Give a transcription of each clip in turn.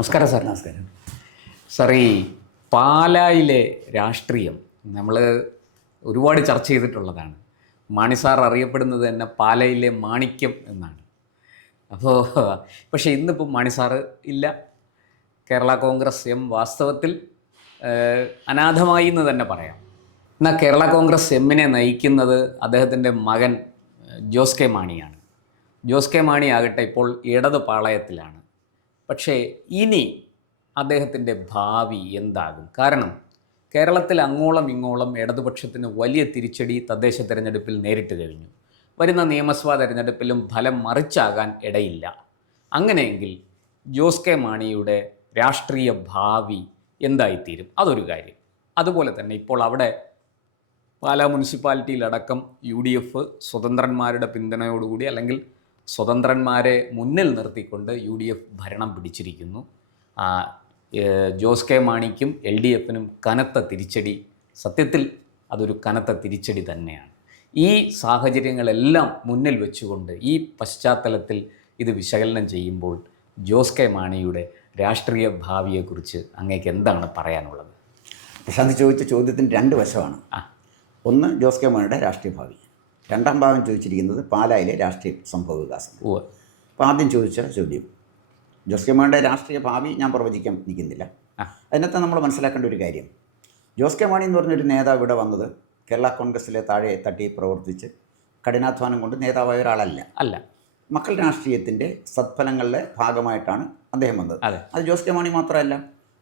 നമസ്കാരം സാർ. നമസ്കാരം. സാർ, ഈ പാലായിലെ രാഷ്ട്രീയം നമ്മൾ ഒരുപാട് ചർച്ച ചെയ്തിട്ടുള്ളതാണ്. മാണി സാർ അറിയപ്പെടുന്നത് തന്നെ പാലായിലെ മാണിക്യം എന്നാണ്. അപ്പോൾ പക്ഷേ ഇന്നിപ്പോൾ മാണി സാറ് ഇല്ല. കേരള കോൺഗ്രസ് എം വാസ്തവത്തിൽ അനാഥമായി എന്ന് തന്നെ പറയാം. എന്നാൽ കേരള കോൺഗ്രസ് എമ്മിനെ നയിക്കുന്നത് അദ്ദേഹത്തിൻ്റെ മകൻ ജോസ് കെ മാണിയാണ്. ജോസ് കെ മാണി ആകട്ടെ ഇപ്പോൾ ഇടത് പാളയത്തിലാണ്. പക്ഷേ ഇനി അദ്ദേഹത്തിൻ്റെ ഭാവി എന്താകും? കാരണം കേരളത്തിൽ അങ്ങോളം ഇങ്ങോളം ഇടതുപക്ഷത്തിന് വലിയ തിരിച്ചടി തദ്ദേശ തെരഞ്ഞെടുപ്പിൽ നേരിട്ട് കഴിഞ്ഞു. വരുന്ന നിയമസഭാ തെരഞ്ഞെടുപ്പിലും ഫലം മറിച്ചാകാൻ ഇടയില്ല. അങ്ങനെയെങ്കിൽ ജോസ് കെ മാണിയുടെ രാഷ്ട്രീയ ഭാവി എന്തായിത്തീരും? അതൊരു കാര്യം. അതുപോലെ തന്നെ ഇപ്പോൾ അവിടെ പാലാ മുനിസിപ്പാലിറ്റിയിലടക്കം UDF സ്വതന്ത്രന്മാരുടെ പിന്തുണയോടുകൂടി അല്ലെങ്കിൽ സ്വതന്ത്രന്മാരെ മുന്നിൽ നിർത്തിക്കൊണ്ട് UDF ഭരണം പിടിച്ചിരിക്കുന്നു. ജോസ് കെ മാണിക്കും LDFനും കനത്ത തിരിച്ചടി. സത്യത്തിൽ അതൊരു കനത്ത തിരിച്ചടി തന്നെയാണ്. ഈ സാഹചര്യങ്ങളെല്ലാം മുന്നിൽ വെച്ചുകൊണ്ട് ഈ പശ്ചാത്തലത്തിൽ ഇത് വിശകലനം ചെയ്യുമ്പോൾ ജോസ് കെ മാണിയുടെ രാഷ്ട്രീയ ഭാവിയെക്കുറിച്ച് അങ്ങേക്ക് എന്താണ് പറയാനുള്ളത്? പ്രശാന്ത് ചോദിച്ച ചോദ്യത്തിന് രണ്ട് വശമാണ്. ഒന്ന് ജോസ് കെ മാണിയുടെ രാഷ്ട്രീയ ഭാവി, രണ്ടാം ഭാഗം ചോദിച്ചിരിക്കുന്നത് പാലായിലെ രാഷ്ട്രീയ സംഭവ വികാസം. അപ്പോൾ ആദ്യം ചോദിച്ച ചോദ്യം, ജോസ് കെ മാണിയുടെ രാഷ്ട്രീയ ഭാവി ഞാൻ പ്രവചിക്കാൻ നിൽക്കുന്നില്ല. അതിനകത്ത് നമ്മൾ മനസ്സിലാക്കേണ്ട ഒരു കാര്യം, ജോസ് കെ മാണി എന്ന് പറഞ്ഞൊരു നേതാവ് ഇവിടെ വന്നത് കേരള കോൺഗ്രസ്സിലെ താഴെ തട്ടി പ്രവർത്തിച്ച് കഠിനാധ്വാനം കൊണ്ട് നേതാവായ ഒരാളല്ല. മക്കൾ രാഷ്ട്രീയത്തിൻ്റെ സത്ഫലങ്ങളുടെ ഭാഗമായിട്ടാണ് അദ്ദേഹം വന്നത്. അത് ജോസ് കെ മാണി മാത്രമല്ല,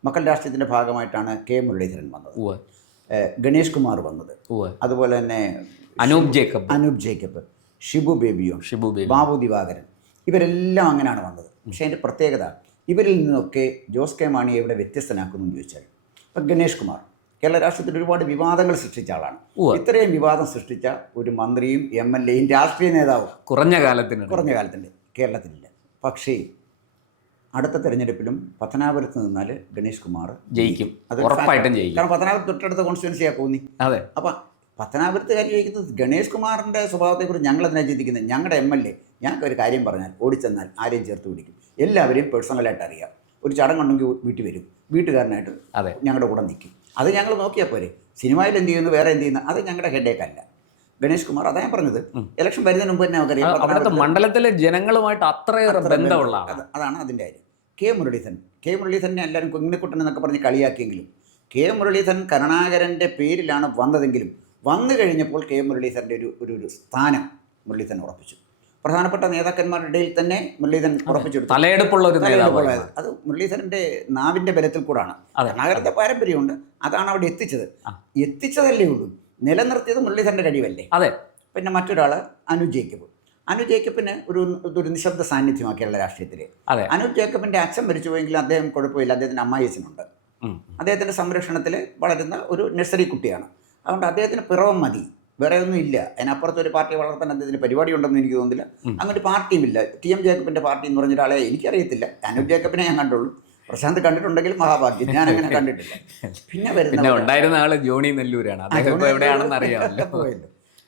മക്കൾ രാഷ്ട്രീയത്തിൻ്റെ ഭാഗമായിട്ടാണ് K മുരളീധരൻ വന്നത്, ഗണേഷ് കുമാർ വന്നത്, അതുപോലെ തന്നെ അനൂപ് ജേക്കബ്, ഷിബു ബേബി, ബാബു ദിവാകരൻ, ഇവരെല്ലാം അങ്ങനെയാണ് വന്നത്. പക്ഷേ അതിൻ്റെ പ്രത്യേകത, ഇവരിൽ നിന്നൊക്കെ ജോസ് കെ മാണിയെ ഇവിടെ വ്യത്യസ്തനാക്കുന്നു എന്ന് ചോദിച്ചാൽ, ഇപ്പം ഗണേഷ് കുമാർ കേരള രാഷ്ട്രീയത്തിൽ ഒരുപാട് വിവാദങ്ങൾ സൃഷ്ടിച്ച ആളാണ്. ഇത്രയും വിവാദം സൃഷ്ടിച്ച ഒരു മന്ത്രിയും MLAയും രാഷ്ട്രീയ നേതാവും കുറഞ്ഞ കാലത്തിൻ്റെ കേരളത്തിലില്ല. പക്ഷേ അടുത്ത തെരഞ്ഞെടുപ്പിലും പത്തനാപുരത്ത് നിന്നാൽ ഗണേഷ് കുമാർ ജയിക്കും, അത് ഉറപ്പായിട്ടും ജയിക്കും. കാരണം പത്തനാപുരത്ത് തൊട്ടടുത്ത കോൺസ്റ്റിറ്റ്യുവൻസിയാണ് കോന്നി. അപ്പം പത്തനാപുരത്തുകാർ ചോദിക്കുന്നത് ഗണേഷ് കുമാറിൻ്റെ സ്വഭാവത്തെക്കുറിച്ച് ഞങ്ങളതിനെ ചിന്തിക്കുന്നത്. ഞങ്ങളുടെ MLA ഞങ്ങൾക്ക് ഒരു കാര്യം പറഞ്ഞാൽ ഓടിച്ചെന്നാൽ ആരെയും ചേർത്ത് പിടിക്കും, എല്ലാവരെയും പേഴ്സണലായിട്ട് അറിയാം. ഒരു ചടങ്ങുണ്ടെങ്കിൽ വീട്ടിൽ വരും, വീട്ടുകാരനായിട്ട് ഞങ്ങളുടെ കൂടെ നിൽക്കും. അത് ഞങ്ങൾ നോക്കിയാൽ പോരെ. സിനിമയിൽ എന്ത് ചെയ്യുന്നു, വേറെ എന്ത് ചെയ്യുന്നു, അത് ഞങ്ങളുടെ ഹെഡേക്കല്ല. ഗണേഷ് കുമാർ, അതാ ഞാൻ പറഞ്ഞത്, ഇലക്ഷൻ വരുന്നതിന് മുമ്പ് തന്നെ നമുക്കറിയാം മണ്ഡലത്തിലെ ജനങ്ങളുമായിട്ട് അത്രയേറെ ബന്ധമുള്ള അതാണ് അതിൻ്റെ കാര്യം. K മുരളീധരനെ എല്ലാവരും കുഞ്ഞിക്കുട്ടൻ എന്നൊക്കെ പറഞ്ഞ് കളിയാക്കിയെങ്കിലും K മുരളീധരൻ കരുണാകരൻ്റെ പേരിലാണ് വന്നതെങ്കിലും വന്നു കഴിഞ്ഞപ്പോൾ K മുരളീധരൻ്റെ ഒരു സ്ഥാനം മുരളീധരൻ ഉറപ്പിച്ചു. പ്രധാനപ്പെട്ട നേതാക്കന്മാരുടെ ഇടയിൽ തന്നെ മുരളീധരൻ ഉറപ്പിച്ചെടുത്തു. തലയെടുപ്പുള്ള അത് മുരളീധരൻ്റെ നാവിൻ്റെ ബലത്തിൽ കൂടാണ്. കരുണാകരൻ്റെ പാരമ്പര്യമുണ്ട്, അതാണ് അവിടെ എത്തിച്ചതല്ലേ ഉള്ളൂ. നിലനിർത്തിയത് മുരളീധരൻ്റെ കഴിവല്ലേ. പിന്നെ മറ്റൊരാൾ അനുജ് ജേക്കബിന് ഒരു നിശബ്ദ സാന്നിധ്യമാണ് കേരള രാഷ്ട്രീയത്തിൽ. അനുജ് ജേക്കബിൻ്റെ അച്ഛൻ മരിച്ചുപോയെങ്കിലും അദ്ദേഹം കുഴപ്പമില്ല, അദ്ദേഹത്തിൻ്റെ അമ്മായിയച്ഛനുണ്ട്. അദ്ദേഹത്തിൻ്റെ സംരക്ഷണത്തിൽ വളരുന്ന ഒരു നഴ്സറി കുട്ടിയാണ്. അതുകൊണ്ട് അദ്ദേഹത്തിന് പിറവം മതി, വേറെ ഒന്നും ഇല്ല. അതിനപ്പുറത്ത് ഒരു പാർട്ടി വളർത്താൻ അദ്ദേഹത്തിന് പരിപാടി ഉണ്ടെന്ന് എനിക്ക് തോന്നുന്നില്ല. അങ്ങനെ പാർട്ടിയുമില്ല. TM ജേക്കബിൻ്റെ പാർട്ടി എന്ന് പറഞ്ഞ ഒരാളെ എനിക്കറിയത്തില്ല. അനുജ് ജേക്കബിനെ ഞാൻ കണ്ടുള്ളൂ. പ്രശാന്ത് കണ്ടിട്ടുണ്ടെങ്കിൽ മഹാഭാഗ്യം, ഞാനങ്ങനെ കണ്ടിട്ടില്ല. പിന്നെ ഉണ്ടായിരുന്ന ആള് ജോണി നെല്ലൂരാണ്, എവിടെയാണെന്ന് അറിയാമല്ലോ.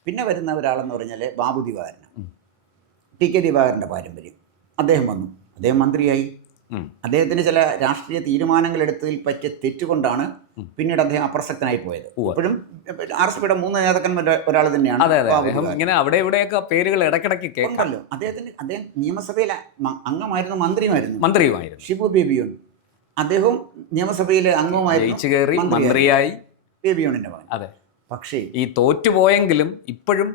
പിന്നെ വരുന്ന ഒരാളെന്ന് പറഞ്ഞാൽ ബാബു ദിവാകരൻ, TK ദിവാകരൻ്റെ പാരമ്പര്യം. അദ്ദേഹം വന്നു, അദ്ദേഹം മന്ത്രിയായി. അദ്ദേഹത്തിന് ചില രാഷ്ട്രീയ തീരുമാനങ്ങൾ എടുത്തതിൽ പറ്റിയ തെറ്റുകൊണ്ടാണ് പിന്നീട് അദ്ദേഹം അപ്രസക്തനായി പോയത്. ഇപ്പോഴും RSPയുടെ 3 നേതാക്കന്മാർ ഒരാൾ തന്നെയാണ്. ഇങ്ങനെ അവിടെ ഇവിടെയൊക്കെ പേരുകൾ ഇടയ്ക്കിടയ്ക്ക് കേൾക്കാമല്ലോ. അദ്ദേഹം നിയമസഭയിലെ അംഗമായിരുന്നു, മന്ത്രിയുമായിരുന്നു. ഷിബു ബേബിയോൺ, അദ്ദേഹവും നിയമസഭയിലെ അംഗവുമായിരുന്നു, മന്ത്രിയായി ബേബിയോണിൻ്റെ മകൻ. പക്ഷേ ഈ തോറ്റുപോയെങ്കിലും ഇപ്പോഴും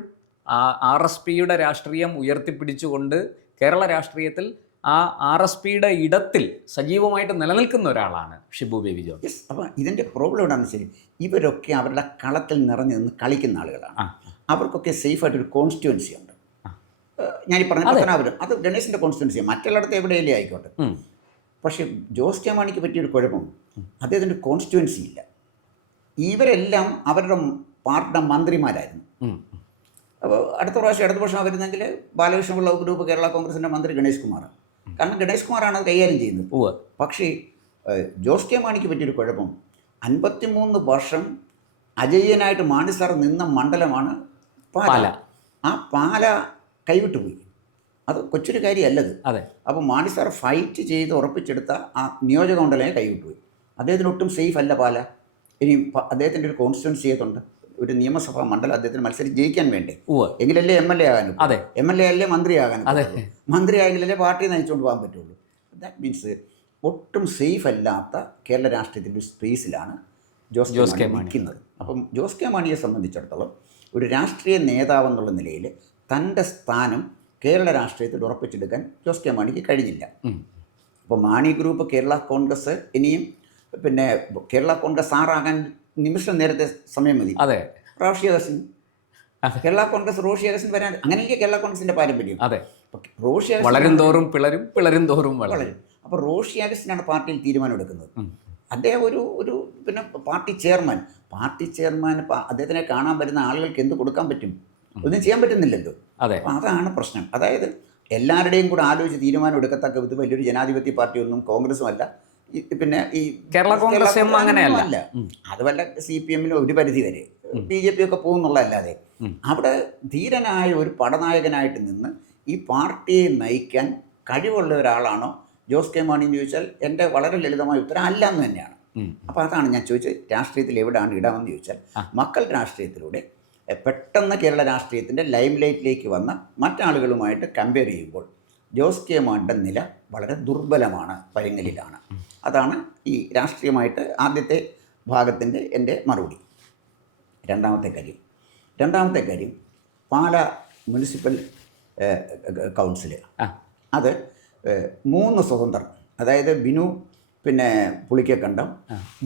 RSPയുടെ രാഷ്ട്രീയം ഉയർത്തിപ്പിടിച്ചുകൊണ്ട് കേരള രാഷ്ട്രീയത്തിൽ ആ RSPയുടെ ഇടത്തിൽ സജീവമായിട്ട് നിലനിൽക്കുന്ന ഒരാളാണ് ഷിബു ബേബി ജോൺ. അപ്പോൾ ഇതിൻ്റെ പ്രോബ്ലം എന്താണെന്ന് വെച്ചാൽ ഇവരൊക്കെ അവരുടെ കളത്തിൽ നിറഞ്ഞു നിന്ന് കളിക്കുന്ന ആളുകളാണ്. അവർക്കൊക്കെ സേഫായിട്ടൊരു കോൺസ്റ്റിറ്റ്യുവൻസി ഉണ്ട്. ഞാനീ പറഞ്ഞ പത്തനാപുരം, അത് ഗണേശിൻ്റെ കോൺസ്റ്റിറ്റ്യുവൻസിയാണ്, മറ്റുള്ളിടത്ത് എവിടെയല്ലേ ആയിക്കോട്ടെ. പക്ഷേ ജോസ് കെ മാണിക്ക് പറ്റിയൊരു കുഴപ്പം, അദ്ദേഹത്തിൻ്റെ കോൺസ്റ്റിറ്റ്യുവൻസി ഇല്ല. ഇവരെല്ലാം അവരുടെ പാർട്ടിയുടെ മന്ത്രിമാരായിരുന്നു. അപ്പോൾ അടുത്ത പ്രാവശ്യം ഇടതുപക്ഷം വരുന്നെങ്കിൽ ബാലകൃഷ്ണപിള്ള ഗ്രൂപ്പ് കേരള കോൺഗ്രസിൻ്റെ മന്ത്രി ഗണേഷ് കുമാർ, കാരണം ഗണേഷ് കുമാറാണ് അത് കൈകാര്യം ചെയ്യുന്നത്. പക്ഷേ ജോസ് കെ മാണിക്ക് പറ്റിയൊരു കുഴപ്പം, 53 വർഷം അജയ്യനായിട്ട് മാണി സാർ നിന്ന മണ്ഡലമാണ് പാല. ആ പാല കൈവിട്ടു പോയി. അത് കൊച്ചൊരു കാര്യമല്ലത്. അതെ. അപ്പോൾ മാണി സാർ ഫൈറ്റ് ചെയ്ത് ഉറപ്പിച്ചെടുത്ത ആ നിയോജക മണ്ഡലമേ കൈവിട്ടുപോയി. അദ്ദേഹത്തിന് ഒട്ടും സേഫ് അല്ല പാല. ഇനി അദ്ദേഹത്തിൻ്റെ ഒരു കോൺസ്റ്റിറ്റ്യുവൻസി ചെയ്തുണ്ട്, ഒരു നിയമസഭാ മണ്ഡലം അദ്ദേഹത്തിന് മത്സരിച്ച് ജയിക്കാൻ വേണ്ടേ, എങ്കിലല്ലേ MLA ആകാനും. MLA അല്ലേ മന്ത്രിയാകാനും. മന്ത്രി ആയെങ്കിലല്ലേ പാർട്ടി നയിച്ചുകൊണ്ട് പോകാൻ പറ്റുള്ളൂ. ദാറ്റ് മീൻസ് ഒട്ടും സേഫ് അല്ലാത്ത കേരള രാഷ്ട്രീയത്തിൻ്റെ ഒരു സ്പേസിലാണ് ജോസ് കെ മാണി നിൽക്കുന്നത്. അപ്പം ജോസ് കെ മാണിയെ സംബന്ധിച്ചിടത്തോളം ഒരു രാഷ്ട്രീയ നേതാവെന്നുള്ള നിലയിൽ തൻ്റെ സ്ഥാനം കേരള രാഷ്ട്രീയത്തിൽ ഉറപ്പിച്ചെടുക്കാൻ ജോസ് കെ മാണിക്ക് കഴിഞ്ഞില്ല. അപ്പോൾ മാണി ഗ്രൂപ്പ് കേരള കോൺഗ്രസ് ഇനിയും പിന്നെ കേരള കോൺഗ്രസ് ആറാകാൻ നിമിഷം നേരത്തെ സമയം മതി. അതെ. റോഷി അഗസ്റ്റിൻ കേരള കോൺഗ്രസ്, റോഷി അഗസ്റ്റിൻ വരാൻ അങ്ങനെയൊക്കെ കേരള കോൺഗ്രസിൻ്റെ പാരമ്പര്യം. അതെ. റോഷി വളരും തോറും പിളരും, പിളരും തോറും വളരും. അപ്പോൾ റോഷി അഗസ്റ്റിനാണ് പാർട്ടിയിൽ തീരുമാനം എടുക്കുന്നത്. അദ്ദേഹം ഒരു പിന്നെ പാർട്ടി ചെയർമാൻ അദ്ദേഹത്തിനെ കാണാൻ വരുന്ന ആളുകൾക്ക് എന്ത് കൊടുക്കാൻ പറ്റും? ഒന്നും ചെയ്യാൻ പറ്റുന്നില്ലല്ലോ. അതെ. അപ്പോൾ അതാണ് പ്രശ്നം. അതായത് എല്ലാവരുടെയും കൂടെ ആലോചിച്ച് തീരുമാനം എടുക്കത്തക്ക ഇത് വലിയൊരു ജനാധിപത്യ പാർട്ടിയൊന്നും കോൺഗ്രസും അല്ല, പിന്നെ ഈ കേരള കോൺഗ്രസ് അങ്ങനെയല്ല. അത് വല്ല CPM ഒരു പരിധി വരെ BJP ഒക്കെ പോകുന്നുള്ളതല്ലാതെ അവിടെ ധീരനായ ഒരു പടനായകനായിട്ട് നിന്ന് ഈ പാർട്ടിയെ നയിക്കാൻ കഴിവുള്ള ഒരാളാണോ ജോസ് കെ മാണി എന്ന് ചോദിച്ചാൽ എൻ്റെ വളരെ ലളിതമായ ഉത്തരം അല്ല എന്ന് തന്നെയാണ്. അപ്പോൾ അതാണ് ഞാൻ ചോദിച്ചത്, രാഷ്ട്രീയത്തിൽ എവിടെയാണ് ഇടാമെന്ന് ചോദിച്ചാൽ മക്കൾ രാഷ്ട്രീയത്തിലൂടെ പെട്ടെന്ന് കേരള രാഷ്ട്രീയത്തിൻ്റെ ലൈം ലൈറ്റിലേക്ക് വന്ന മറ്റാളുകളുമായിട്ട് കമ്പയർ ചെയ്യുമ്പോൾ ജോസ് കെ മാണിയുടെ നില വളരെ ദുർബലമാണ്, പരുങ്ങലിലാണ്. അതാണ് ഈ രാഷ്ട്രീയമായിട്ട് ആദ്യത്തെ ഭാഗത്തിൻ്റെ എൻ്റെ മറുപടി. രണ്ടാമത്തെ കാര്യം പാലാ മുനിസിപ്പൽ കൗൺസിൽ, അത് 3 സ്വതന്ത്രർ, അതായത് ബിനു പിന്നെ പുളിക്കക്കണ്ടം,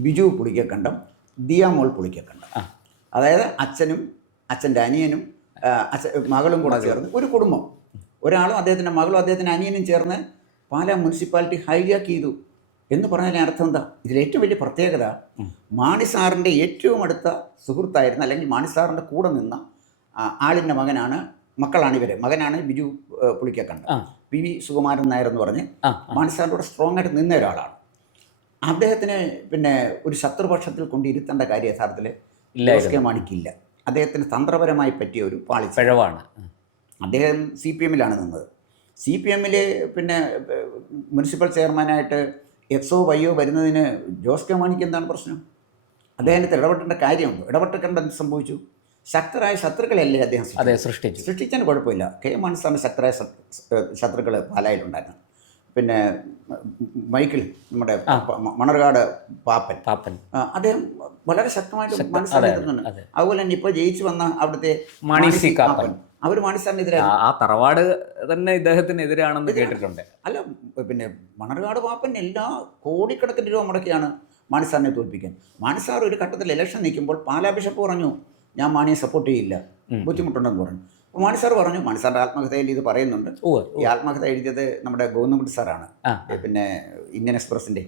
ബിജു പുളിക്കക്കണ്ടം, ദിയാമോൾ പുളിക്കക്കണ്ടം, അതായത് അച്ഛൻ്റെ അനിയനും മകളും കൂടെ ചേർന്ന് ഒരു കുടുംബം, ഒരാളും അദ്ദേഹത്തിൻ്റെ മകളും അദ്ദേഹത്തിൻ്റെ അനിയനും ചേർന്ന് പാലാ മുനിസിപ്പാലിറ്റി ഹൈജാക്ക് ചെയ്തു എന്ന് പറഞ്ഞതിൻ്റെ അർത്ഥം എന്താ? ഇതിലേറ്റവും വലിയ പ്രത്യേകത മാണി സാറിൻ്റെ ഏറ്റവും അടുത്ത സുഹൃത്തായിരുന്ന, അല്ലെങ്കിൽ മാണി സാറിൻ്റെ കൂടെ നിന്ന ആളിൻ്റെ മക്കളാണ് ഇവർ. മകനാണ് ബിജു പുളിക്കക്കണ്ടം, PV സുകുമാരൻ നായർ എന്ന് പറഞ്ഞ് മാണി സാറിൻ്റെ കൂടെ സ്ട്രോങ് ആയിട്ട് നിന്ന ഒരാളാണ്. അദ്ദേഹത്തിന് പിന്നെ ഒരു ശത്രുപക്ഷത്തിൽ കൊണ്ടിരുത്തേണ്ട കാര്യം യഥാർത്ഥത്തിൽ ജോസ് കെ മാണിക്കില്ല. അദ്ദേഹത്തിന് തന്ത്രപരമായി പറ്റിയ ഒരു പാളിച്ചഴവാണ്. അദ്ദേഹം CPM-ലാണ് നിന്നത്. CPM-ൽ പിന്നെ മുനിസിപ്പൽ ചെയർമാനായിട്ട് XO YO വരുന്നതിന് ജോസ് കെ മാണിക്ക് എന്താണ് പ്രശ്നം? അദ്ദേഹത്തിന് ഇടപെട്ടേണ്ട കാര്യമുണ്ടോ? ഇടപെട്ടിട്ടുണ്ട്. എന്ത് സംഭവിച്ചു? ശക്തരായ ശത്രുക്കളല്ലേ അദ്ദേഹം സൃഷ്ടിച്ചതിന് കുഴപ്പമില്ല. കെ മാണി സാറിന് ശക്തരായ ശത്രുക്കൾ പാലായിലുണ്ടായിരുന്നു. പിന്നെ മൈക്കിൾ, നമ്മുടെ മണർകാട് പാപ്പൻ, അദ്ദേഹം വളരെ ശക്തമായിട്ട് മനസ്സിലാക്കുന്നുണ്ട്. അതുപോലെ തന്നെ ഇപ്പോൾ ജയിച്ചു വന്ന അവിടുത്തെ മാണി അവർ മാണി സാറിനെതിരാണ്. ആ തറവാട് തന്നെ ഇദ്ദേഹത്തിനെതിരാണെന്ന് കേട്ടിട്ടുണ്ട്. അല്ല, പിന്നെ മണർകാട് പാപ്പൻ എല്ലാ കോടിക്കണക്കിന് രൂപ മുടക്കിയാണ് മാണി സാറിനെ തോൽപ്പിക്കാൻ. മാണി സാർ ഒരു ഘട്ടത്തിൽ ഇലക്ഷൻ നിൽക്കുമ്പോൾ പാലാ ബിഷപ്പ് പറഞ്ഞു ഞാൻ മാണിയെ സപ്പോർട്ട് ചെയ്യില്ല, ബുദ്ധിമുട്ടുണ്ടെന്ന് പറഞ്ഞു. അപ്പോൾ മാണി സാർ പറഞ്ഞു, മാണി സാറിൻ്റെ ആത്മകഥയിൽ ഇത് പറയുന്നുണ്ട്. ഈ ആത്മകഥ എഴുതിയത് നമ്മുടെ ഗോവിന്ദൻകുട്ടി സാറാണ്, പിന്നെ ഇന്ത്യൻ എക്സ്പ്രസിൻ്റെ.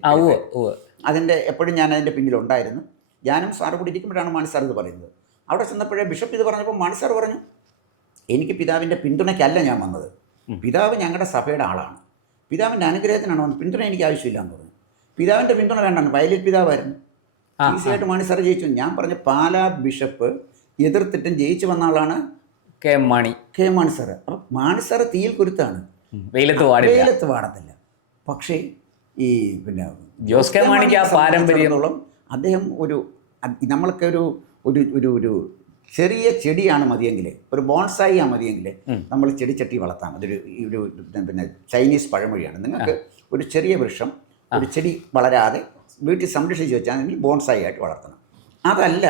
അതിൻ്റെ എപ്പോഴും ഞാൻ അതിൻ്റെ പിന്നിലുണ്ടായിരുന്നു. ഞാനും സാറ് കൂടി ഇരിക്കുമ്പോഴാണ് മാണി സാർ ഇത് പറയുന്നത്. അവിടെ ചെന്നപ്പോഴേ ബിഷപ്പ് ഇത് പറഞ്ഞപ്പോൾ മാണി സാർ പറഞ്ഞു, എനിക്ക് പിതാവിൻ്റെ പിന്തുണയ്ക്കല്ല ഞാൻ വന്നത്, പിതാവ് ഞങ്ങളുടെ സഭയുടെ ആളാണ്, പിതാവിൻ്റെ അനുഗ്രഹത്തിനാണ് വന്നത്, പിന്തുണ എനിക്ക് ആവശ്യമില്ല എന്ന് പറഞ്ഞു. പിതാവിൻ്റെ പിന്തുണ വേണ്ടാണ്, വയലിൽ പിതാവായിരുന്നു, ഈസിയായിട്ട് മാണി സാർ ജയിച്ചു. ഞാൻ പറഞ്ഞ പാലാ ബിഷപ്പ് എതിർത്തിട്ടും ജയിച്ചു വന്ന ആളാണ് കെ മാണി സാറ്. അപ്പം മാണി സാറ് തീയിൽ കുരുത്താണ്, വെയിലത്ത് വാടത്തില്ല. പക്ഷേ ഈ പിന്നെ ജോസ് കെ മാണിക്ക് ആ പാരമ്പര്യത്തോളം അദ്ദേഹം നമ്മൾക്ക് ഒരു ചെറിയ ചെടിയാണ് മതിയെങ്കിൽ, ഒരു ബോൺസായി ആ മതിയെങ്കിൽ നമ്മൾ ചെടിച്ചട്ടി വളർത്താം. അതൊരു പിന്നെ ചൈനീസ് പഴമൊഴിയാണ്. നിങ്ങൾക്ക് ഒരു ചെറിയ വൃക്ഷം, ഒരു ചെടി വളരാതെ വീട്ടിൽ സംരക്ഷിച്ച് വെച്ചാൽ ബോൺസായി ആയിട്ട് വളർത്തണം. അതല്ല,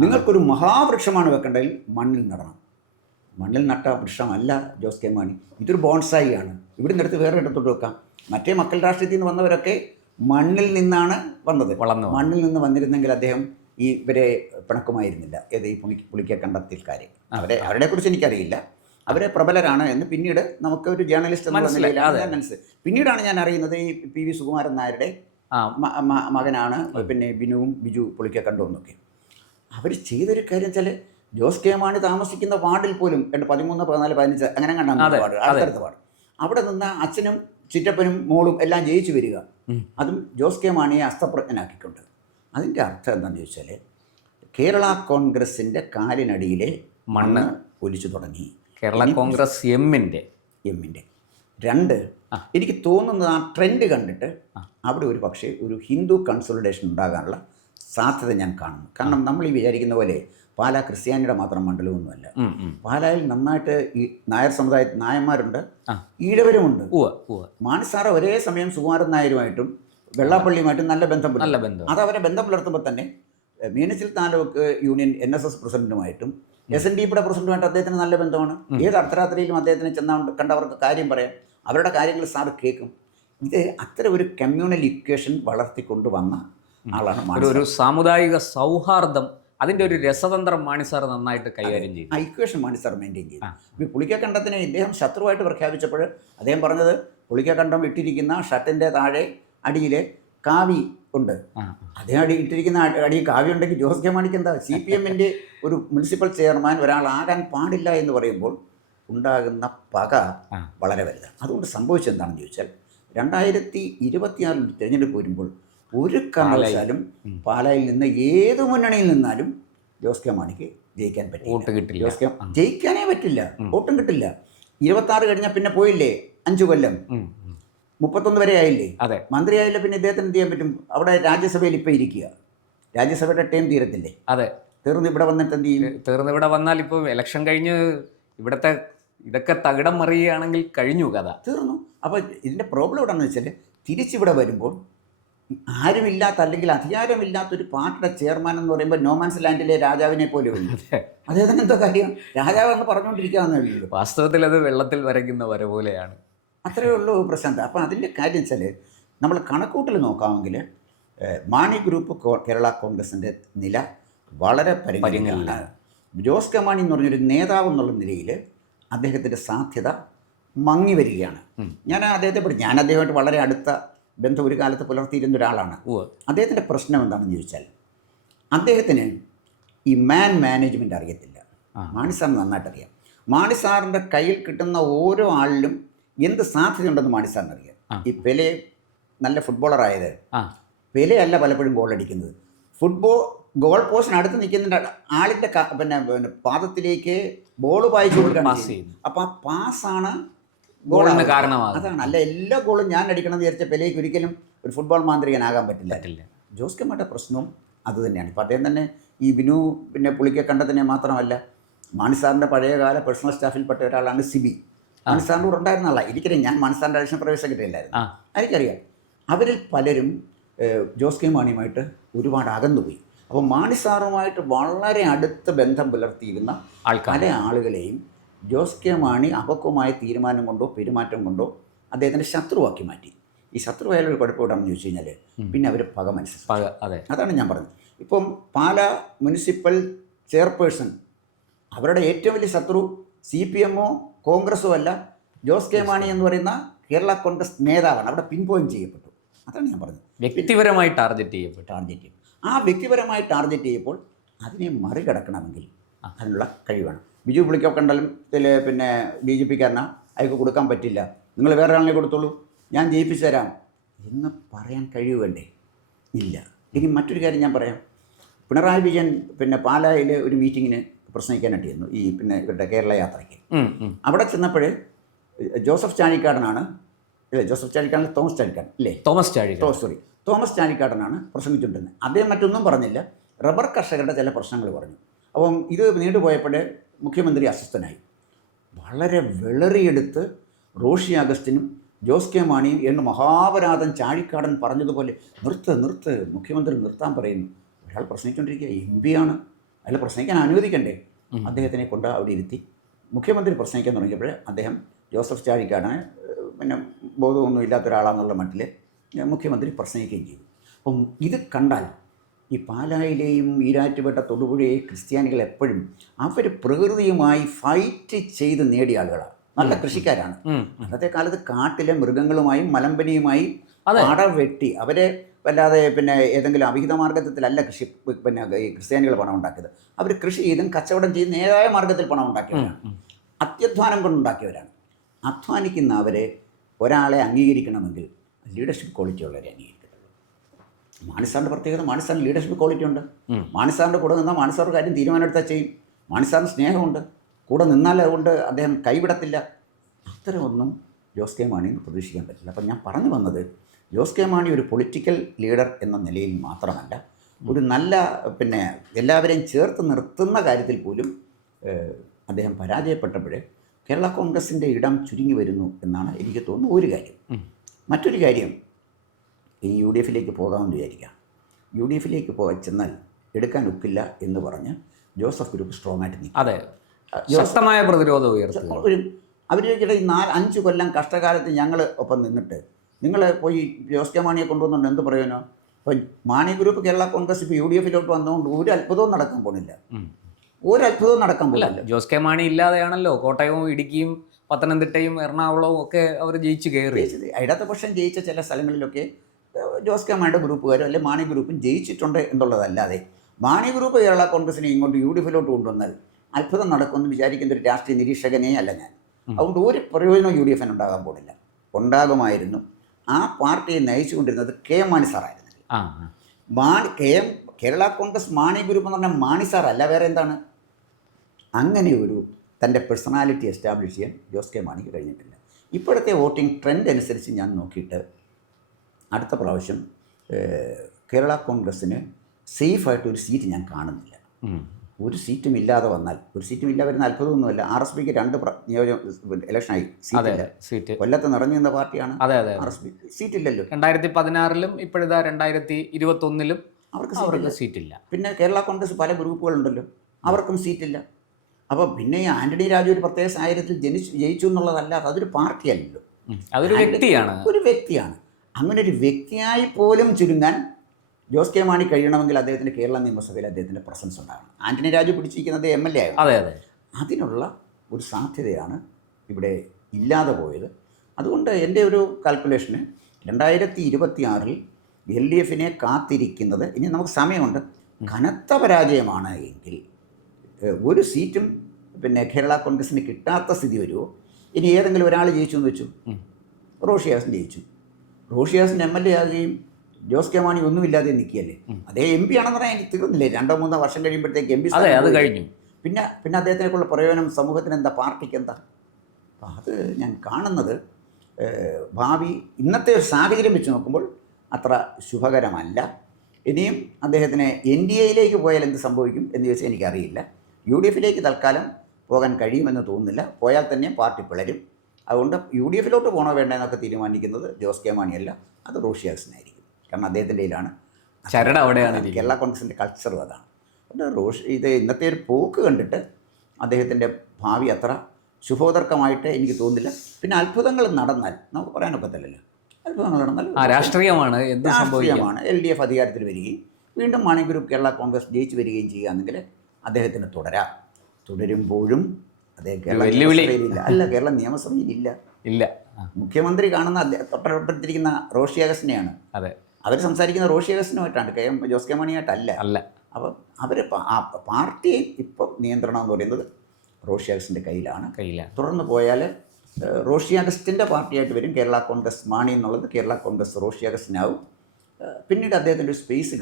നിങ്ങൾക്കൊരു മഹാവൃക്ഷമാണ് വെക്കേണ്ടതിൽ മണ്ണിൽ നടണം. മണ്ണിൽ നട്ട വൃക്ഷമല്ല ജോസ് കെ മാണി, ഇതൊരു ബോൺസായി ആണ്. ഇവിടെ നിന്നെടുത്ത് വേറെ ഇടത്തോട്ട് വെക്കാം. മറ്റേ മക്കൾ രാഷ്ട്രീയത്തിൽ നിന്ന് വന്നവരൊക്കെ മണ്ണിൽ നിന്നാണ് വന്നത്. മണ്ണിൽ നിന്ന് വന്നിരുന്നെങ്കിൽ അദ്ദേഹം ഇവരെ പിണക്കുമായിരുന്നില്ല. ഏത് ഈ പുളിക്കക്കണ്ടത്തിൽക്കാരെ അവരെക്കുറിച്ച് എനിക്കറിയില്ല, അവരെ പ്രബലരാണ് എന്ന് പിന്നീട് നമുക്ക് ഒരു ജേർണലിസ്റ്റ് എന്ന നിലയിലാണ് ഞാൻ മനസ്സിലായി. പിന്നീടാണ് ഞാൻ അറിയുന്നത് ഈ PV സുകുമാരൻ നായരുടെ മകനാണ് പിന്നെ ബിജു പുളിക്കക്കണ്ടം എന്നൊക്കെ. അവർ ചെയ്തൊരു കാര്യം വെച്ചാൽ ജോസ് കെ മാണി താമസിക്കുന്ന വാർഡിൽ പോലും 13, 14, 15 അങ്ങനെ കണ്ടാണ് വാർഡ്, അടുത്തടുത്ത വാർഡ്. അവിടെ നിന്ന് അച്ഛനും ചിറ്റപ്പനും മോളും എല്ലാം ജയിച്ചു വരിക, അതും ജോസ് കെ മാണിയെ അസ്തപ്രജ്ഞനാക്കിക്കൊണ്ട്. അതിൻ്റെ അർത്ഥം എന്താണെന്ന് ചോദിച്ചാൽ കേരള കോൺഗ്രസിൻ്റെ കാലിനടിയിലെ മണ്ണ് ഒലിച്ചു തുടങ്ങി. കേരള കോൺഗ്രസ് എമ്മിൻ്റെ രണ്ട്, എനിക്ക് തോന്നുന്നത് ആ ട്രെൻഡ് കണ്ടിട്ട് അവിടെ ഒരു പക്ഷേ ഒരു ഹിന്ദു കൺസോളിഡേഷൻ ഉണ്ടാകാനുള്ള സാധ്യത ഞാൻ കാണുന്നു. കാരണം നമ്മൾ ഈ വിചാരിക്കുന്ന പോലെ പാലാ ക്രിസ്ത്യാനിയുടെ മാത്രം മണ്ഡലമൊന്നുമല്ല. പാലായിൽ നന്നായിട്ട് ഈ നായർ സമുദായത്തിൽ നായന്മാരുണ്ട്, ഈഴവരുമുണ്ട്. മാണിസാറ ഒരേ സമയം സുകുമാരൻ നായരുമായിട്ടും വെള്ളാപ്പള്ളിയുമായിട്ടും നല്ല ബന്ധം. അത് അവരെ ബന്ധം പുലർത്തുമ്പോൾ തന്നെ മീനച്ചിൽ താലൂക്ക് യൂണിയൻ NSS പ്രസിഡന്റുമായിട്ടും SNDPയുടെ പ്രസിഡന്റുമായിട്ട് അദ്ദേഹത്തിന് നല്ല ബന്ധമാണ്. ഏത് അർദ്ധരാത്രിയിലും അദ്ദേഹത്തിന് കണ്ടവർക്ക് കാര്യം പറയാം, അവരുടെ കാര്യങ്ങൾ സാർ കേൾക്കും. ഇത് അത്ര ഒരു കമ്മ്യൂണൽ ഇക്വേഷൻ വളർത്തിക്കൊണ്ടുവന്ന ആളാണ്. ഒരു സാമുദായിക സൗഹാർദ്ദം, അതിൻ്റെ ഒരു രസതന്ത്രം മാണിസാർ നന്നായിട്ട് കൈകാര്യം ചെയ്തു. ആ ഇക്വേഷൻ മാണിസാർ മെയിൻറ്റെയിൻ ചെയ്തു. ഇപ്പോൾ പുളിക്കക്കണ്ടത്തിനെ ഇദ്ദേഹം ശത്രുവായിട്ട് പ്രഖ്യാപിച്ചപ്പോൾ അദ്ദേഹം പറഞ്ഞത് പുളിക്കക്കണ്ടം ഇട്ടിരിക്കുന്ന ഷർട്ടിൻ്റെ താഴെ അടിയിൽ കാവി ഉണ്ട്. അദ്ദേഹം ഇട്ടിരിക്കുന്ന അടി കാവി ഉണ്ടെങ്കിൽ ജോസ് കെ മാണിക്ക് എന്താ? CPMൻ്റെ ഒരു മുനിസിപ്പൽ ചെയർമാൻ ഒരാളാകാൻ പാടില്ല എന്ന് പറയുമ്പോൾ ഉണ്ടാകുന്ന പക വളരെ വലുതാണ്. അതുകൊണ്ട് സംഭവിച്ചെന്താണെന്ന് ചോദിച്ചാൽ 2024 തിരഞ്ഞെടുപ്പ് വരുമ്പോൾ ഒരു കാരണവശാലും പാലായിൽ നിന്ന് ഏത് മുന്നണിയിൽ നിന്നാലും ജോസ് കെ മാണിക്ക് ജയിക്കാൻ പറ്റില്ല. ജോസ് കെ ജയിക്കാനേ പറ്റില്ല, വോട്ടും കിട്ടില്ല. 26 കഴിഞ്ഞാൽ പിന്നെ പോയില്ലേ 5 കൊല്ലം, 31 വരെ ആയില്ലേ, മന്ത്രിയായില്ല. പിന്നെ ഇദ്ദേഹത്തിന് എന്ത് ചെയ്യാൻ പറ്റും? അവിടെ രാജ്യസഭയിൽ ഇപ്പം ഇരിക്കുക, രാജ്യസഭയുടെ ടൈം തീരത്തില്ലേ? തീർന്ന് ഇവിടെ വന്നിട്ട് എന്ത് ചെയ്യും? തീർന്ന് ഇവിടെ വന്നാൽ ഇപ്പോൾ ഇലക്ഷൻ കഴിഞ്ഞ് ഇവിടുത്തെ ഇതൊക്കെ തകിടം മറിയുകയാണെങ്കിൽ കഴിഞ്ഞു കഥ, തീർന്നു. അപ്പോൾ ഇതിൻ്റെ പ്രോബ്ലം എവിടെയാണെന്ന് വെച്ചാൽ തിരിച്ചിവിടെ വരുമ്പോൾ ആരുമില്ലാത്ത അല്ലെങ്കിൽ അധികാരമില്ലാത്തൊരു പാർട്ടിയുടെ ചെയർമാൻ എന്ന് പറയുമ്പോൾ നോമാൻസ് ലാൻഡിലെ രാജാവിനെ പോലെ വരും. അദ്ദേഹത്തിന് എന്തോ കാര്യം? രാജാവ് എന്ന് പറഞ്ഞുകൊണ്ടിരിക്കുകയെന്നേ ഉള്ളൂ. വാസ്തവത്തിൽ അത് വെള്ളത്തിൽ വരയ്ക്കുന്ന വര പോലെയാണ്. അത്രയേ ഉള്ളൂ പ്രശാന്ത്. അപ്പോൾ അതിൻ്റെ കാര്യം വെച്ചാൽ നമ്മൾ കണക്കൂട്ടൽ നോക്കാമെങ്കിൽ മാണി ഗ്രൂപ്പ് കേരള കോൺഗ്രസിൻ്റെ നില വളരെ പരിഗണനയിലാണ്. ജോസ് കെ മാണി എന്ന് പറഞ്ഞൊരു നേതാവ് എന്നുള്ള നിലയിൽ അദ്ദേഹത്തിൻ്റെ സാധ്യത മങ്ങി വരികയാണ്. ഞാൻ അദ്ദേഹമായിട്ട് വളരെ അടുത്ത ബന്ധം ഒരു കാലത്ത് പുലർത്തിയിരുന്ന ഒരാളാണ്. അദ്ദേഹത്തിൻ്റെ പ്രശ്നം എന്താണെന്ന് ചോദിച്ചാൽ അദ്ദേഹത്തിന് ഈ മാനേജ്മെൻറ്റ് അറിയത്തില്ല. മാണിസാറിന് നന്നായിട്ട് അറിയാം. മാണിസാറിൻ്റെ കയ്യിൽ കിട്ടുന്ന ഓരോ ആളിലും എന്ത് സാധ്യതയുണ്ടെന്ന് മാണിസാറിന് അറിയാം. ഈ പെലെ നല്ല ഫുട്ബോളറായത് പെലെയല്ല പലപ്പോഴും ഗോളടിക്കുന്നത്, ഗോൾ പോസ്റ്റിന് അടുത്ത് നിൽക്കുന്ന ആളിൻ്റെ പിന്നെ പാദത്തിലേക്ക് ബോൾ പായിച്ചു കൊടുക്കുകയാണ്. അപ്പോൾ ആ പാസ്സാണ് ഗോളിന് കാരണമാണ്. അതാണ്. അല്ല എല്ലാ ഗോളും ഞാൻ അടിക്കണം എന്ന് വിചാരിച്ച പെലേക്ക് ഒരിക്കലും ഒരു ഫുട്ബോൾ മാന്ത്രികനാകാൻ പറ്റില്ല. ജോസ് കെ മാണിയുടെ പ്രശ്നവും അതുതന്നെയാണ്. ഇപ്പോൾ അദ്ദേഹം തന്നെ ഈ ബിനു പിന്നെ പുളിക്കക്കണ്ടത്തിനെ മാത്രമല്ല, മാണിസാറിൻ്റെ പഴയകാല പേഴ്സണൽ സ്റ്റാഫിൽപ്പെട്ട ഒരാളാണ് സിബി. മാണിസാറിൻ്റെ കൂടെ ഉണ്ടായിരുന്ന ആളാണ്. എനിക്കറിയാം, ഞാൻ മാണിസാറിൻ്റെ അഡീഷണൽ പ്രൈവറ്റ് സെക്രട്ടറി അല്ലായിരുന്നു. എനിക്കറിയാം. അവരിൽ പലരും ജോസ് കെ മാണിയുമായിട്ട് ഒരുപാട് അകന്നുപോയി. അപ്പോൾ മാണിസാറുമായിട്ട് വളരെ അടുത്ത ബന്ധം പുലർത്തിയിരുന്ന പല ആളുകളെയും ജോസ് കെ മാണി അപക്വമായ തീരുമാനം കൊണ്ടോ പെരുമാറ്റം കൊണ്ടോ അദ്ദേഹത്തിൻ്റെ ശത്രുവാക്കി മാറ്റി. ഈ ശത്രുവായാലൊരു കുഴപ്പമിടാമെന്ന് ചോദിച്ചു കഴിഞ്ഞാൽ പിന്നെ അവർ പക മനസ്സിലാക്കി. അതാണ് ഞാൻ പറഞ്ഞത്. ഇപ്പം പാലാ മുനിസിപ്പൽ ചെയർപേഴ്സൺ, അവരുടെ ഏറ്റവും വലിയ ശത്രു CPMോ കോൺഗ്രസോ അല്ല, ജോസ് കെ മാണി എന്ന് പറയുന്ന കേരള കോൺഗ്രസ് നേതാവാണ്. അവിടെ പിൻ പോയിന്റ് ചെയ്യപ്പെട്ടു. അതാണ് ഞാൻ പറഞ്ഞത്. വ്യക്തിപരമായി ടാർഗറ്റ് ചെയ്യും. ആ വ്യക്തിപരമായി ടാർഗറ്റ് ചെയ്യുമ്പോൾ അതിനെ മറികടക്കണമെങ്കിൽ അതിനുള്ള കഴിവാണ്. ബിജു പുളിക്കക്കണ്ടത്തിൽ പിന്നെ BJPക്കാരനാ, അയാൾക്ക് കൊടുക്കാൻ പറ്റില്ല, നിങ്ങൾ വേറെ ആളിനെ കൊടുത്തോളൂ, ഞാൻ ജയിപ്പിച്ചു തരാം എന്ന് പറയാൻ കഴിയുവേണ്ടേ? ഇല്ല. ഇനി മറ്റൊരു കാര്യം ഞാൻ പറയാം. പിണറായി വിജയൻ പിന്നെ പാലായിൽ ഒരു മീറ്റിങ്ങിന് പ്രസംഗിക്കാനായിട്ട് ചെന്നു, ഈ പിന്നെ ഇവരുടെ കേരള യാത്രയ്ക്ക്. അവിടെ ചെന്നപ്പോൾ ജോസഫ് ചാഴിക്കാടനാണ് തോമസ് ചാഴിക്കാടനാണ് പ്രസംഗിച്ചുകൊണ്ടിരുന്നത്. അദ്ദേഹം മറ്റൊന്നും പറഞ്ഞില്ല, റബ്ബർ കർഷകരുടെ ചില പ്രശ്നങ്ങൾ പറഞ്ഞു. അപ്പം ഇത് നീണ്ടുപോയപ്പോൾ മുഖ്യമന്ത്രി അസ്വസ്ഥനായി. വളരെ വിളറിയെടുത്ത് റോഷി അഗസ്റ്റിനും ജോസ് കെ മാണിയും എന്ന് മഹാപരാധം ചാഴിക്കാടൻ പറഞ്ഞതുപോലെ നിർത്ത് മുഖ്യമന്ത്രി നിർത്താൻ പറയുന്നു. ഒരാൾ പ്രസംഗിച്ചുകൊണ്ടിരിക്കുക, MP ആണ്, അയാൾ പ്രസംഗിക്കാൻ അനുവദിക്കണ്ടേ? അദ്ദേഹത്തിനെ കൊണ്ട് അവിടെ ഇരുത്തി മുഖ്യമന്ത്രി പ്രസംഗിക്കാൻ തുടങ്ങിയപ്പോൾ അദ്ദേഹം ജോസഫ് ചാഴിക്കാടനെ പിന്നെ ബോധമൊന്നും ഇല്ലാത്ത ഒരാളാണെന്നുള്ള മട്ടിൽ മുഖ്യമന്ത്രി പ്രസംഗിക്കുകയും ചെയ്തു. അപ്പം ഇത് കണ്ടാൽ ഈ പാലായിലെയും ഈരാറ്റുപേട്ട തൊടുപുഴയെ ക്രിസ്ത്യാനികൾ എപ്പോഴും അവർ പ്രകൃതിയുമായി ഫൈറ്റ് ചെയ്ത് നേടിയ ആളുകളാണ്, നല്ല കൃഷിക്കാരാണ്. അന്നത്തെ കാലത്ത് കാട്ടിലെ മൃഗങ്ങളുമായും മലമ്പനിയുമായി വെട്ടി അവരെ വല്ലാതെ പിന്നെ ഏതെങ്കിലും അവിഹിത മാർഗത്തിലല്ല പിന്നെ ഈ ക്രിസ്ത്യാനികൾ പണം ഉണ്ടാക്കിയത്. അവർ കൃഷി ചെയ്തും കച്ചവടം ചെയ്ത് നേരായ മാർഗത്തിൽ പണം ഉണ്ടാക്കിയവരാണ്, അത്യധ്വാനം കൊണ്ടുണ്ടാക്കിയവരാണ്. അധ്വാനിക്കുന്ന അവരെ ഒരാളെ അംഗീകരിക്കണമെങ്കിൽ ലീഡർഷിപ്പ് ക്വാളിറ്റി ഉള്ളവരെ അംഗീകരിക്കത്തുള്ളൂ. മാണിസാറിൻ്റെ പ്രത്യേകത, മാണിസാറിന് ലീഡർഷിപ്പ് ക്വാളിറ്റി ഉണ്ട്. മാണിസാറിൻ്റെ കൂടെ നിന്നാൽ മാണിസാറ് കാര്യം തീരുമാനമെടുത്താൽ ചെയ്യും. മാണിസാറിന് സ്നേഹമുണ്ട്, കൂടെ നിന്നാൽ അതുകൊണ്ട് അദ്ദേഹം കൈവിടത്തില്ല. അത്തരമൊന്നും ജോസ് കെ മാണിന്ന് പ്രതീക്ഷിക്കാൻ പറ്റില്ല. അപ്പം ഞാൻ പറഞ്ഞു വന്നത്, ജോസ് കെ മാണി ഒരു പൊളിറ്റിക്കൽ ലീഡർ എന്ന നിലയിൽ മാത്രമല്ല, ഒരു നല്ല എല്ലാവരെയും ചേർത്ത് നിർത്തുന്ന കാര്യത്തിൽ പോലും അദ്ദേഹം പരാജയപ്പെട്ടപ്പോഴേ കേരള കോൺഗ്രസിൻ്റെ ഇടം ചുരുങ്ങി വരുന്നു എന്നാണ് എനിക്ക് തോന്നുന്ന ഒരു കാര്യം. മറ്റൊരു കാര്യം, ഇനി യു ഡി എഫിലേക്ക് പോകാമെന്ന് വിചാരിക്കാം. യു ഡി എഫിലേക്ക് ചെന്നാൽ എടുക്കാൻ ഒക്കില്ല എന്ന് പറഞ്ഞ് ജോസഫ് ഗ്രൂപ്പ് സ്ട്രോങ് ആയിട്ട് നിൽക്കും. അതെ, ശക്തമായ പ്രതിരോധം ഉയർത്തും. അവരുടെ 4-5 കൊല്ലം കഷ്ടകാലത്ത് ഞങ്ങൾ ഒപ്പം നിന്നിട്ട് നിങ്ങൾ പോയി ജോസ് കെ മാണിയെ കൊണ്ടുവന്നുകൊണ്ട് എന്ത് പറയുന്നോ? അപ്പോൾ മാണി ഗ്രൂപ്പ് കേരള കോൺഗ്രസ് ഇപ്പോൾ യു ഡി എഫിലോട്ട് വന്നതുകൊണ്ട് ഒരു അത്ഭുതവും നടക്കാൻ പോകുന്നില്ല. ഒരു അത്ഭുതവും നടക്കാൻ പോകുന്നില്ല. ജോസ് കെ മാണി ഇല്ലാതെയാണല്ലോ കോട്ടയവും ഇടുക്കിയും പത്തനംതിട്ടയും എറണാകുളവും ഒക്കെ അവർ ജയിച്ച് കയറി. ഇടതുപക്ഷം ജയിച്ച ചില സ്ഥലങ്ങളിലൊക്കെ ജോസ് കെ മാണിയുടെ ഗ്രൂപ്പുകാരോ അല്ലെങ്കിൽ മാണി ഗ്രൂപ്പും ജയിച്ചിട്ടുണ്ട് എന്നുള്ളതല്ലാതെ മാണി ഗ്രൂപ്പ് കേരള കോൺഗ്രസിനെ ഇങ്ങോട്ട് യു ഡി എഫിലോട്ട് കൊണ്ടുവന്നാൽ അത്ഭുതം നടക്കുമെന്ന് വിചാരിക്കുന്ന ഒരു രാഷ്ട്രീയ നിരീക്ഷകനേ അല്ല ഞാൻ. അതുകൊണ്ട് ഒരു പ്രയോജനവും യു ഡി എഫിന് ഉണ്ടാകാൻ പോകുന്നില്ല. ഉണ്ടാകുമായിരുന്നു. ആ പാർട്ടിയെ നയിച്ചുകൊണ്ടിരുന്നത് കെ എം മാണി സാറായിരുന്നു. കേരള കോൺഗ്രസ് മാണി ഗ്രൂപ്പ് എന്ന് പറഞ്ഞാൽ മാണി സാറല്ല, വേറെ എന്താണ്? അങ്ങനെ ഒരു തൻ്റെ പേഴ്സണാലിറ്റി എസ്റ്റാബ്ലിഷ് ചെയ്യാൻ ജോസ് കെ മാണിക്ക് കഴിഞ്ഞിട്ടില്ല. ഇപ്പോഴത്തെ വോട്ടിംഗ് ട്രെൻഡ് അനുസരിച്ച് ഞാൻ നോക്കിയിട്ട് അടുത്ത പ്രാവശ്യം കേരള കോൺഗ്രസ്സിന് സേഫായിട്ട് ഒരു സീറ്റ് ഞാൻ കാണുന്നില്ല. ഒരു സീറ്റും ഇല്ലാതെ വന്നാൽ, ഒരു സീറ്റും ഇല്ല വരുന്ന അത്ഭുതമൊന്നുമല്ല. ആർ എസ് പിക്ക് 2 ഇലക്ഷനായി സീറ്റ്. കൊല്ലത്ത് നിറഞ്ഞു നിന്ന പാർട്ടിയാണ് ആർ എസ് പി. സീറ്റില്ലല്ലോ. 2016-ലും ഇപ്പോഴിതാ 2021-ലും അവർക്ക് സീറ്റില്ല. പിന്നെ കേരള കോൺഗ്രസ് പല ഗ്രൂപ്പുകളുണ്ടല്ലോ, അവർക്കും സീറ്റില്ല. അപ്പോൾ പിന്നെ ഈ ആന്റണി രാജു ഒരു പ്രത്യേക സാഹചര്യത്തിൽ ജയിച്ചു എന്നുള്ളതല്ലാതെ അതൊരു പാർട്ടിയല്ലല്ലോ, അതൊരു വ്യക്തിയാണ്. ഒരു വ്യക്തിയാണ്. അങ്ങനെ ഒരു വ്യക്തിയായി പോലും ചുരുങ്ങാൻ ജോസ് കെ മാണി കഴിയണമെങ്കിൽ അദ്ദേഹത്തിൻ്റെ കേരള നിയമസഭയിൽ അദ്ദേഹത്തിൻ്റെ പ്രസൻസ് ഉണ്ടാകണം. ആന്റണി രാജു പിടിച്ചിരിക്കുന്നത് MLA ആയിരുന്നു. അതെ അതെ. അതിനുള്ള ഒരു സാധ്യതയാണ് ഇവിടെ ഇല്ലാതെ പോയത്. അതുകൊണ്ട് എൻ്റെ ഒരു കാൽക്കുലേഷന് 2026-ൽ LDFിനെ കാത്തിരിക്കുന്നത്, ഇനി നമുക്ക് സമയമുണ്ട്, കനത്ത പരാജയമാണ് എങ്കിൽ ഒരു സീറ്റും കേരള കോൺഗ്രസിന് കിട്ടാത്ത സ്ഥിതി വരുമോ? ഇനി ഏതെങ്കിലും ഒരാൾ ജയിച്ചു എന്ന് വെച്ചു, റോഷി അഗസ്റ്റിൻ ജയിച്ചു, റോഷി അഗസ്റ്റിൻ MLA ആകുകയും ജോസ് കെ മാണി ഒന്നുമില്ലാതെ നിൽക്കുകയല്ലേ. അതേ MP ആണെന്ന് പറഞ്ഞാൽ എനിക്ക് തീർന്നില്ലേ? 2-3 വർഷം കഴിയുമ്പോഴത്തേക്ക് MP അത് കഴിഞ്ഞു. പിന്നെ അദ്ദേഹത്തിനെക്കുള്ള പ്രയോജനം സമൂഹത്തിന് എന്താ, പാർട്ടിക്ക് എന്താ? അപ്പം അത് ഞാൻ കാണുന്നത് ഭാവി ഇന്നത്തെ ഒരു സാഹചര്യം വെച്ച് നോക്കുമ്പോൾ അത്ര ശുഭകരമല്ല. ഇനിയും അദ്ദേഹത്തിന് NDAയിലേക്ക് പോയാൽ എന്ത് സംഭവിക്കും എന്ന് ചോദിച്ചാൽ എനിക്കറിയില്ല. UDFിലേക്ക് തൽക്കാലം പോകാൻ കഴിയുമെന്ന് തോന്നുന്നില്ല. പോയാൽ തന്നെ പാർട്ടി പിളരും. അതുകൊണ്ട് UDFിലോട്ട് പോകണോ വേണ്ട എന്നൊക്കെ തീരുമാനിക്കുന്നത് ജോസ് കെ മാണിയല്ല, അത് റോഷി അഗസ്റ്റിനായിരിക്കും. കാരണം അദ്ദേഹത്തിൻ്റെ കയ്യിലാണ് ചരട്, അവിടെയാണ് കേരള കോൺഗ്രസിൻ്റെ കൾച്ചറും അതാണ്. അതുകൊണ്ട് ഇന്നത്തെ ഒരു പോക്ക് കണ്ടിട്ട് അദ്ദേഹത്തിൻ്റെ ഭാവി അത്ര ശുഭോദർക്കമായിട്ട് എനിക്ക് തോന്നുന്നില്ല. പിന്നെ അത്ഭുതങ്ങൾ നടന്നാൽ നമുക്ക് പറയാനൊക്കത്തില്ലല്ലോ. അത്ഭുതങ്ങൾ നടന്നാൽ രാഷ്ട്രീയമാണ്, LDF അധികാരത്തിൽ വരികയും വീണ്ടും മാണി ഗ്രൂപ്പ് കേരള കോൺഗ്രസ് ജയിച്ചു വരികയും ചെയ്യുകയാണെങ്കിൽ അദ്ദേഹത്തിന് തുടരുമ്പോഴും അദ്ദേഹം കേരള നിയമസഭയിലില്ല. മുഖ്യമന്ത്രി കാണുന്ന തൊട്ടടുത്തിരിക്കുന്ന റോഷി അഗസ്റ്റിനെയാണ്. അവർ സംസാരിക്കുന്ന റോഷി അഗസ്റ്റിനുമായിട്ടാണ്, ജോസ് കെ മാണിയായിട്ടല്ല. അപ്പം അവർ പാർട്ടിയെ ഇപ്പം നിയന്ത്രണം എന്ന് പറയുന്നത് റോഷി അഗസ്റ്റിൻ്റെ കയ്യിലാണ്. തുടർന്ന് പോയാൽ റോഷി അഗസ്റ്റിൻ്റെ പാർട്ടിയായിട്ട് വരും കേരള കോൺഗ്രസ് മാണി എന്നുള്ളത്. കേരള കോൺഗ്രസ് റോഷി അഗസ്റ്റിനാവും. പിന്നീട് അദ്ദേഹത്തിൻ്റെ ഒരു സ്പേസ്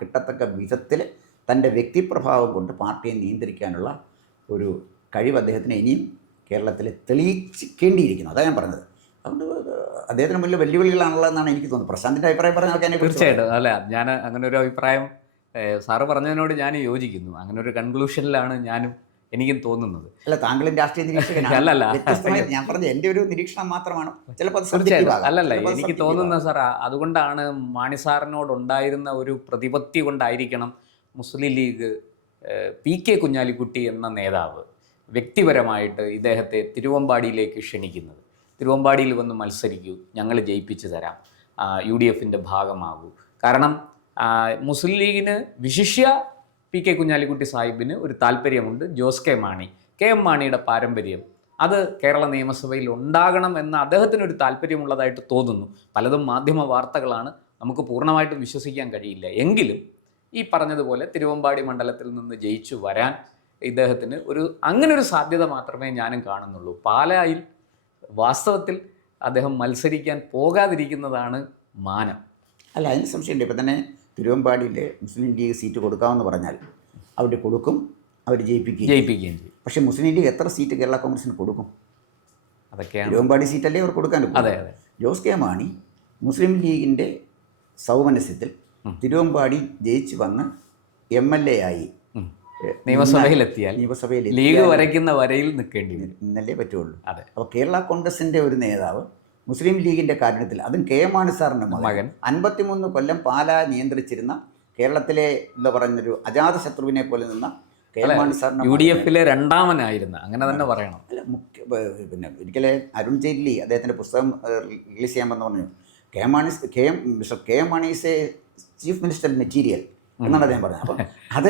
കിട്ടത്തക്ക വിധത്തിൽ തൻ്റെ വ്യക്തിപ്രഭാവം കൊണ്ട് പാർട്ടിയെ നിയന്ത്രിക്കാനുള്ള ഒരു കഴിവ് അദ്ദേഹത്തിന് ഇനിയും കേരളത്തിൽ തെളിയിക്കേണ്ടിയിരിക്കുന്നു. അതാണ് ഞാൻ പറഞ്ഞത്. അതുകൊണ്ട് അദ്ദേഹത്തിന് വലിയ വെല്ലുവിളികളാണുള്ളതെന്നാണ് എനിക്ക് തോന്നുന്നത്. പ്രശാന്തിൻ്റെ അഭിപ്രായം പറഞ്ഞാൽ തീർച്ചയായിട്ടും അല്ല, ഞാൻ അങ്ങനെ ഒരു അഭിപ്രായം സാറ് പറഞ്ഞതിനോട് ഞാൻ യോജിക്കുന്നു. അങ്ങനെ ഒരു കൺക്ലൂഷനിലാണ് ഞാനും എനിക്കും തോന്നുന്നത്. അല്ല, താങ്കളും രാഷ്ട്രീയ നിരീക്ഷകനാണ്. അല്ലല്ല, ഞാൻ പറഞ്ഞത് എൻ്റെ ഒരു നിരീക്ഷണം മാത്രമാണ്. ചിലപ്പോൾ അല്ലല്ല, എനിക്ക് തോന്നുന്നത് സാർ, അതുകൊണ്ടാണ് മാണി സാറിനോടുണ്ടായിരുന്ന ഒരു പ്രതിപത്തി കൊണ്ടായിരിക്കണം മുസ്ലിം ലീഗ് PK കുഞ്ഞാലിക്കുട്ടി എന്ന നേതാവ് വ്യക്തിപരമായിട്ട് ഇദ്ദേഹത്തെ തിരുവമ്പാടിയിലേക്ക് ക്ഷണിക്കുന്നത്. തിരുവമ്പാടിയിൽ വന്ന് മത്സരിക്കൂ, ഞങ്ങൾ ജയിപ്പിച്ചു തരാം, UDFിൻ്റെ ഭാഗമാകൂ. കാരണം മുസ്ലിം ലീഗിന് വിശിഷ്യ PK കുഞ്ഞാലിക്കുട്ടി സാഹിബിന് ഒരു താല്പര്യമുണ്ട്. ജോസ് കെ മാണി, KM മാണിയുടെ പാരമ്പര്യം അത് കേരള നിയമസഭയിൽ ഉണ്ടാകണം എന്ന അദ്ദേഹത്തിനൊരു താല്പര്യമുള്ളതായിട്ട് തോന്നുന്നു. പലതും മാധ്യമ വാർത്തകളാണ്, നമുക്ക് പൂർണ്ണമായിട്ടും വിശ്വസിക്കാൻ കഴിയില്ല. എങ്കിലും ഈ പറഞ്ഞതുപോലെ തിരുവമ്പാടി മണ്ഡലത്തിൽ നിന്ന് ജയിച്ചു വരാൻ ഇദ്ദേഹത്തിന് അങ്ങനൊരു സാധ്യത മാത്രമേ ഞാനും കാണുന്നുള്ളൂ. പാലായിൽ വാസ്തവത്തിൽ അദ്ദേഹം മത്സരിക്കാൻ പോകാതിരിക്കുന്നതാണ് മാനം. അല്ല, അതിന് സംശയമുണ്ട്. ഇപ്പം തന്നെ തിരുവമ്പാടിയിൽ മുസ്ലിം ലീഗ് സീറ്റ് കൊടുക്കാമെന്ന് പറഞ്ഞാൽ അവർ കൊടുക്കും, അവർ ജയിപ്പിക്കുകയും ചെയ്യും. പക്ഷേ മുസ്ലിം ലീഗ് എത്ര സീറ്റ് കേരള കോൺഗ്രസിന് കൊടുക്കും? അതൊക്കെയാണ്. തിരുവമ്പാടി സീറ്റല്ലേ അവർ കൊടുക്കാൻ ഒക്കൂ. അതെ അതെ. ജോസ് കെ മാണി മുസ്ലിം ലീഗിൻ്റെ സൗമനസ്യത്തിൽ തിരുവമ്പാടി ജയിച്ച് വന്ന് MLA ആയി നിയമസഭയിലെത്തിയാൽ ലീഗ് വരയ്ക്കുന്ന വരയിൽ നിൽക്കേണ്ടി വരും, ഇന്നല്ലേ പറ്റുള്ളൂ. അതെ. അപ്പോൾ കേരള കോൺഗ്രസിൻ്റെ ഒരു നേതാവ് മുസ്ലിം ലീഗിൻ്റെ കാര്യത്തിൽ, അതും കെ മാണി സാറിൻ്റെ മകൻ 53 കൊല്ലം പാലാ നിയന്ത്രിച്ചിരുന്ന കേരളത്തിലെ എന്താ പറയുന്നൊരു അജാതശത്രുവിനെ പോലെ നിന്ന കെ മാണി സാറിൻ്റെ UDF രണ്ടാമനായിരുന്നു, അങ്ങനെ തന്നെ പറയണം. അല്ല, പിന്നെ ഒരിക്കലെ അരുൺ ജെയ്റ്റ്ലി അദ്ദേഹത്തിൻ്റെ പുസ്തകം റിലീസ് ചെയ്യാൻ വന്ന് പറഞ്ഞു, mister K Mani is A chief minister material എന്നാണ് അദ്ദേഹം പറഞ്ഞത്. അപ്പം അത്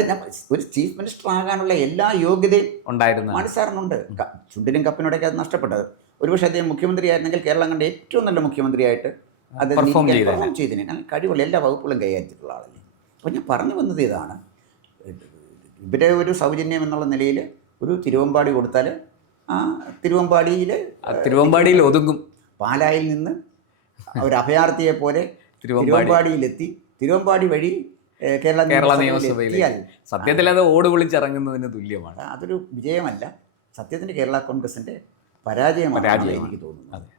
ഒരു ചീഫ് മിനിസ്റ്റർ ആകാനുള്ള എല്ലാ യോഗ്യതയും ഉണ്ടായിരുന്നു മാണി സാറിനുണ്ട്. ചുണ്ടിനും കപ്പിനോടൊക്കെ അത് നഷ്ടപ്പെട്ടത്. ഒരുപക്ഷെ അദ്ദേഹം മുഖ്യമന്ത്രി ആയിരുന്നെങ്കിൽ കേരളം കണ്ട ഏറ്റവും നല്ല മുഖ്യമന്ത്രിയായിട്ട് അത് പെർഫോം ചെയ്തതിന് കഴിവുള്ള എല്ലാ വകുപ്പുകളും കൈകാര്യത്തിലുള്ള ആളല്ലേ. അപ്പോൾ ഞാൻ പറഞ്ഞു വന്നത് ഇതാണ്, ഇവരെ ഒരു സൗജന്യം എന്നുള്ള നിലയിൽ ഒരു തിരുവമ്പാടി കൊടുത്താൽ ആ തിരുവമ്പാടിയിൽ ഒതുങ്ങും. പാലായിൽ നിന്ന് ഒരു അഭയാർത്ഥിയെ പോലെ തിരുവമ്പാടിയിലെത്തി തിരുവമ്പാടി വഴി കേരള നിയമസഭയിൽ സത്യത്തിൽ അത് ഓട് വിളിച്ചിറങ്ങുന്നതിന് തുല്യമാണ്. അതൊരു വിജയമല്ല, സത്യത്തിൻ്റെ കേരള കോൺഗ്രസിൻ്റെ പരാജയമാണ് എനിക്ക് തോന്നുന്നത്. അതെ,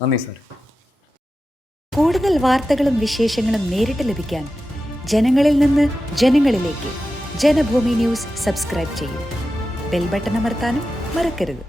നന്ദി സാർ. കൂടുതൽ വാർത്തകളും വിശേഷങ്ങളും നേരിട്ട് ലഭിക്കാൻ ജനങ്ങളിൽ നിന്ന് ജനങ്ങളിലേക്ക് ജനഭൂമി ന്യൂസ് സബ്സ്ക്രൈബ് ചെയ്യൂ. ബെൽ ബട്ടൺ അമർത്താനും മറക്കരുത്.